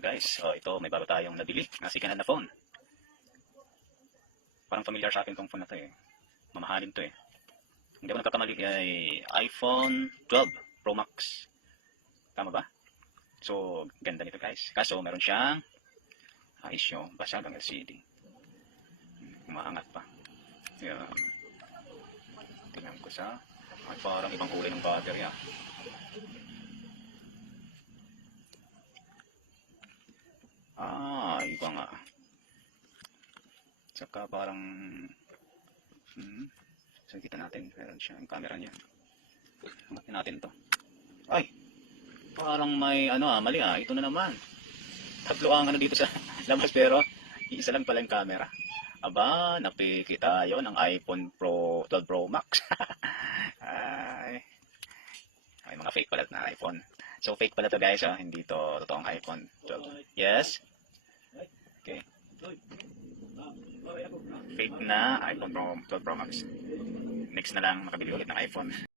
guys. So ito, may bago tayong nabili na second hand na phone. Parang familiar sa akin tong phone na to eh. Mamahalin to eh. Hindi ako nagkakamali ay iPhone 12 Pro Max. Tama ba? So ganda nito guys. Kaso meron siyang ayos yung basagang LCD. Umaangat pa. Yeah. Tingnan ko sa ay parang ibang uri ng battery ah. Iba nga. Saka parang so kita natin, meron siya yung camera niya. Hanapin natin to. Ay! Parang may mali ah. Ito na naman. Tatlo ang dito sa labas pero isa lang pala yung camera. Aba, napiki tayo ng iPhone 12 Pro Max. ay mga fake pala na iPhone. So fake pala to guys, hindi to totoong iPhone 12. Yes? Okay. Fake na iPhone 12 Pro Max. Next na lang makabili ulit ng iPhone.